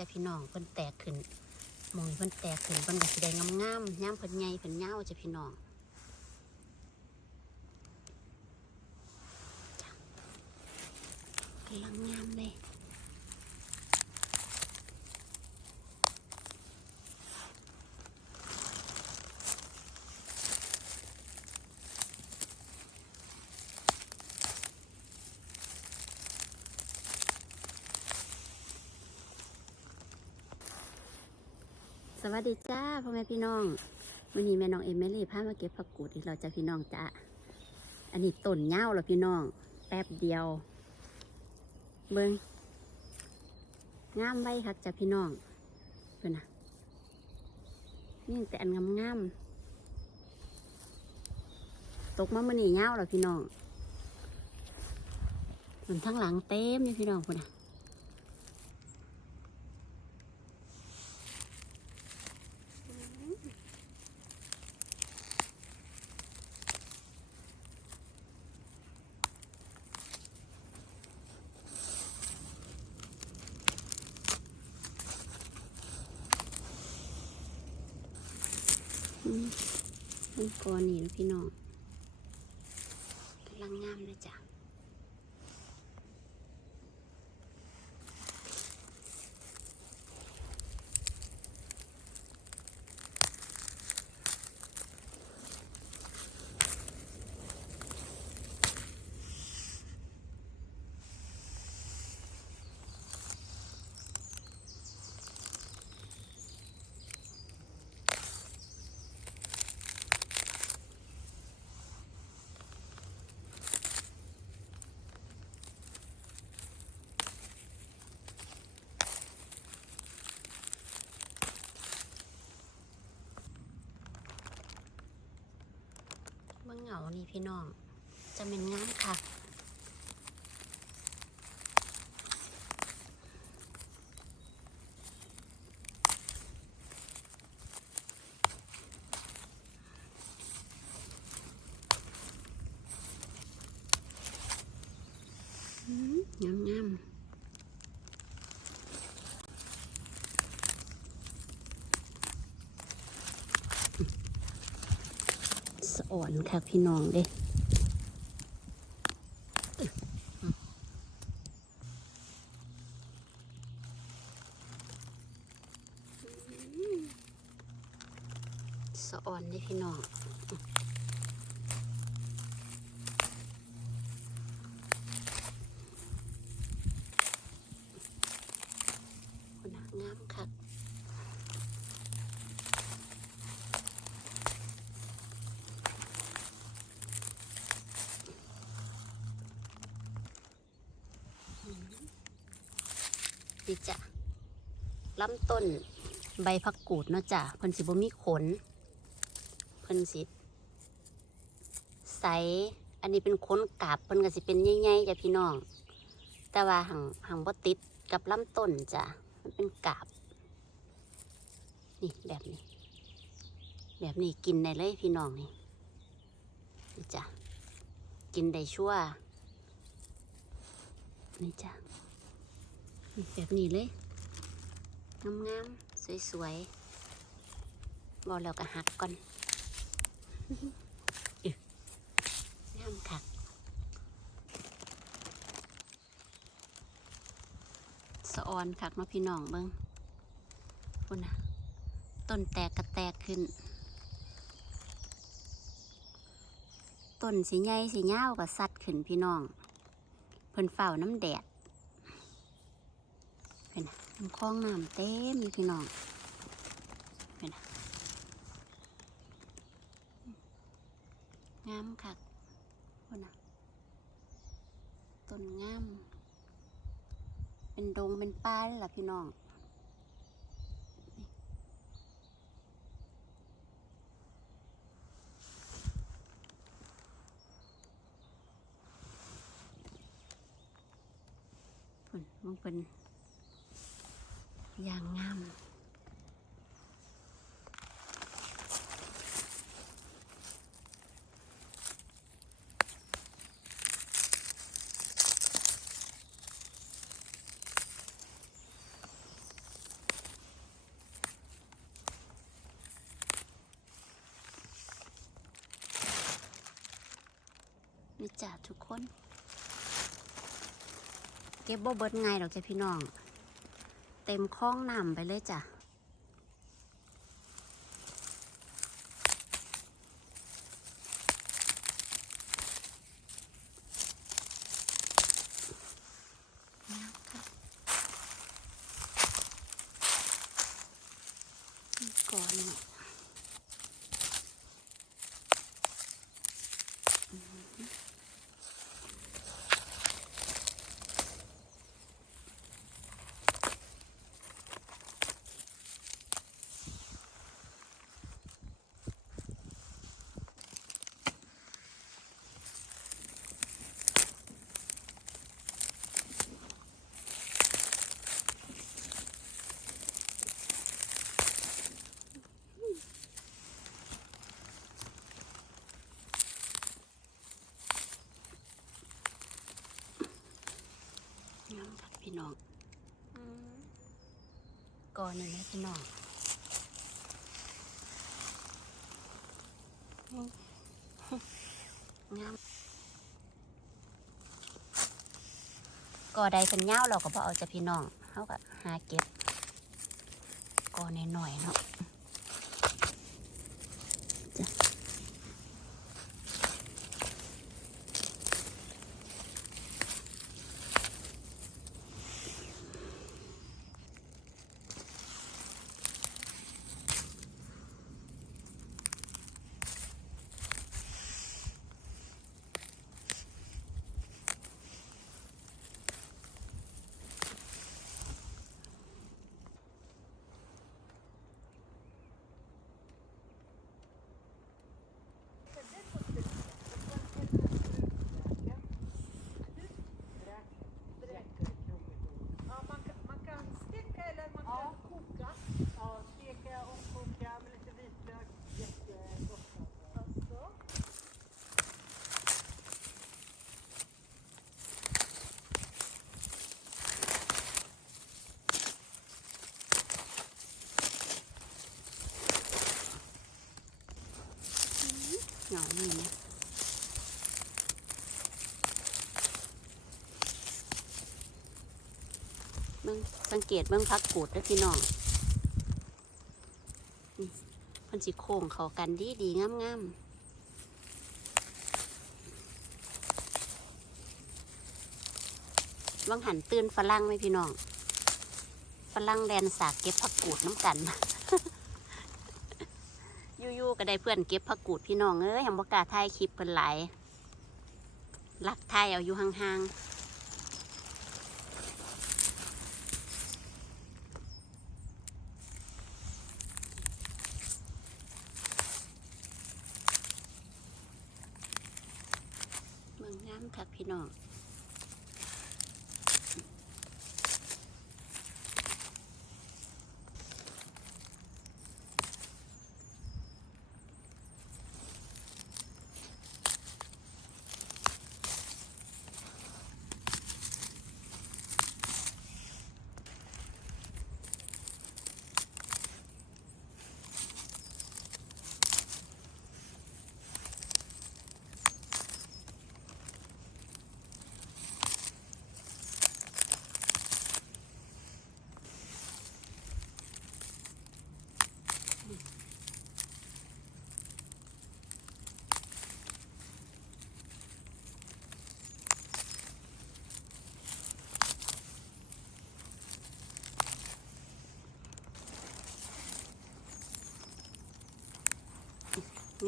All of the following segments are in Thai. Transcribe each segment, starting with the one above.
จ้ะพี่น้องเพิ่นแตกขึ้นมองเพิ่นแตกขึ้นเพิ่นก็สิได้งามๆย่ามเพิ่นใหญ่เพิ่นเงาจ้ะพี่น้องกำลังงามเลย สวัสดีจ้าพ่อแม่พี่น้องวันนี้แม่น้องเอมเมลี่พามาเก็บผักกูดอีกเราจะพี่น้องจ้าอันนี้ต้นเง่าเหรอพี่น้อง แป๊บเดียวเบิงงามไว้ครับจ้ะพี่น้องเพื่อนนะนี่แต่อันงามงามๆตกมามื่อนี่เง่าเหรอพี่น้องมันทั้งหลังเต็มนี่พี่น้องเพื่อนนะ อื มันกอนี่นะพี่น้องกำลังงามเลยจ้ะ นี่พี่น้อง จะเป็นงานค่ะ อืมงามงามสะ อ่อนค่ะพี่น้องเด้สะอ่อนเด้พี่น้อง คุณน่ะงามค่ะอืม นี่จ้ะลำต้นใบผักกูดเนาะจ้ะเพิ่นสิบ่มีขน เพิ่นสิใส อันนี้เป็นขนกาบเพิ่นก็สิเป็นใหญ่ๆจ้ะพี่น้อง แต่ว่าหังหังบ่ติดกับลำต้นจ้ะมันเป็นกาบ นี่แบบนี้ แบบนี้กินได้เลยพี่น้องนี่นี่จ้ะกินได้ชั่วนี่จ้ะ แบบนี้เลย งามๆ สวยๆบอกแล้วก็หักก่อนอึงามคักสะออนคักเนาะพี่น้องเบิ้งพุ่นะต้นแตกกระแตกขึ้น ต้นสีใหญ่สีเงาวก็สัดขึ้นพี่น้อง เพิ่นเฝ้าน้ำแดดำคลองน้ำเต็มอยู่พี่น้องเห็นงามคักพุ่นนะต้นงาม เป็นดงเป็นป่าเลยล่ะพี่น้องฝนมันเป็น อย่างงามมีจ้าทุกคน เก็บบ่เบิดไงหรอกจ้ะพี่น้อง เต็มข้องนำไปเลยจ้ะ ก่อนเนี่ยน้ำผัดพี่น้อง ก่อนนี่นะพี่น้องงามก่อใดเป็นเงาเราก็บอเอาจะพี่น้องเขาก็หาเก็บก่อหน่อยๆเนาะ เหงานี่เนี่ยเบิ่งสังเกตเบิ่งพักกูดด้วยพี่น้องนี่มันสิโค้งเขากันดีดีงามงามๆวังหันตื่นฝรั่งไหมพี่น้องฝรั่งแลนสากเก็บผักกูดน้ำกัน ยู่ๆก็ได้เพื่อนเก็บผักกูดพี่น้องเอ้ยยังบกาถ่ายคลิปเพิ่นหลายลักถ่ายเอาอยู่ห่างๆเมืองงามคักพี่น้อง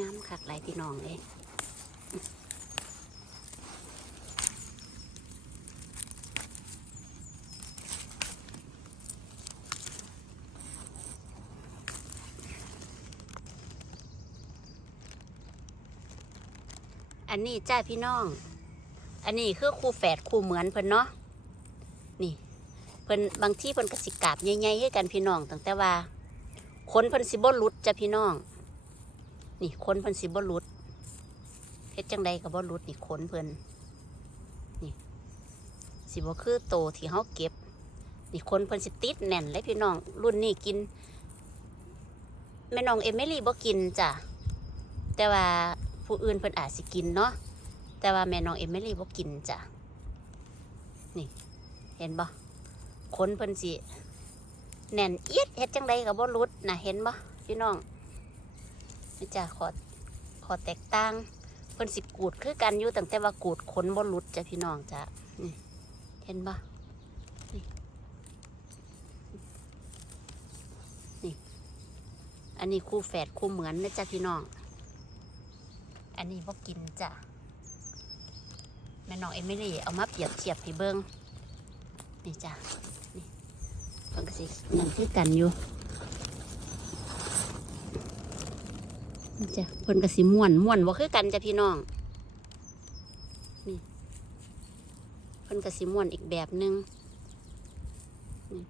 งามคักหลายพี่น้องเลยอันนี้จ้าพี่น้อง อันนี้คือคู่แฝดคู่เหมือนเพิ่นเนาะ นี่เพิ่นบางที่เพิ่นกระสิกราบใหญ่ๆให้กันพี่น้องตั้งแต่ว่าขนเพิ่นสิบ่หลุดจ้ะพี่น้อง นี่ขนเพิ่นสิบ่หลุดเฮ็ดจังใดก็บ่หลุดนี่ขนเพิ่นนี่สิบ่คือโตที่เฮาเก็บ นี่ขนเพิ่นสิติดแน่นเลยพี่น้องรุ่นนี้กินแม่น้องเอมิลี่บ่กินจ้ะแต่ว่าผู้อื่นเพิ่นอาจสิกินเนาะแต่ว่าแม่น้องเอมิลี่บ่กินจ้ะนี่ เห็นบ่ขนเพิ่นสิแน่นเอียดเฮ็ดจังใดก็บ่หลุดนะเห็นบ่พี่น้อง นี่จ้ะขอขอแตกต่างเพิ่นสิกูดคือกันอยู่ตั้งแต่ว่ากูดขนบ่หลุดจ้ะพี่น้องจ้ะนี่เห็นบ่นี่นี่อันนี้คู่แฝดคู่เหมือนนะจ้ะพี่น้อง อันนี้บ่กินจ้ะแม่น้องเอมิลี่เอามาเปรียบเทียบให้เบิ่งนี่จ้ะนี่เพิ่นก็สินั่นคือกันอยู่ นี่จ้ะเพิ่นก็สิม่วนม่วนบ่คือกันจ้ะพี่น้องนี่เพิ่นก็สิม่วนอีกแบบหนึงนี่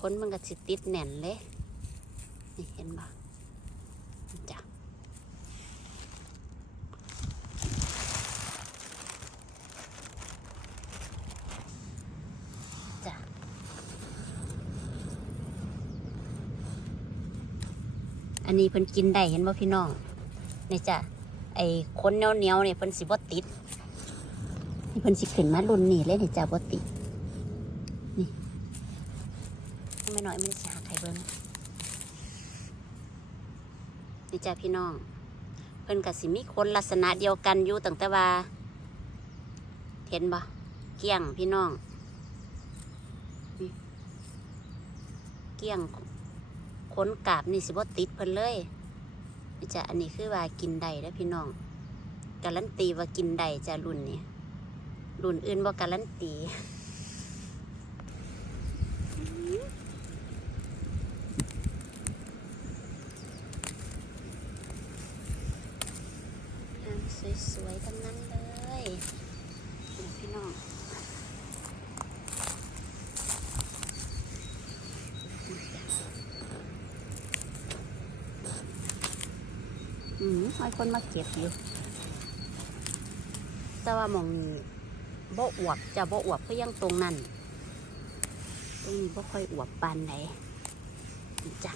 คนมันก็สิติดแน่นเลยนี่เห็นบ่นี่จ้ะ จ้ะ อันนี้เพิ่นกินได้เห็นบ่พี่น้องนี่จ้ะไอ้คนเหนียวเนียวเนี่ยเพิ่นสิบ่ติดนี่เพิ่นสิขึ้นมารุ่นนี้เลยนี่จ้ะบ่ติดนี่ไม่น้อยมันสิหาใครเบิ่งนี่จ้ะพี่น้อง เพิ่นก็สิมีคนลักษณะเดียวกันอยู่ตั้งแต่ว่าเห็นบ่เกี้ยงพี่น้องเกี้ยงค นกาบนี่สิบ่ติดเพิ่นเลยจะอันนี้คือว่ากินได้แล้วพี่น้องการันตีว่ากินได้จะรุ่นนี้รุ่นอื่นบ่การันตีงามสวยๆทั้งนั้นเลยนี่พี่น้อง มให้คนมาเก็บอยู่ แต่ว่ามองนี้บ่อวบจะบ่อวบก็ยังตรงนั้น ตรงนี้บ่ค่อยอวบปานไหนจ้ะ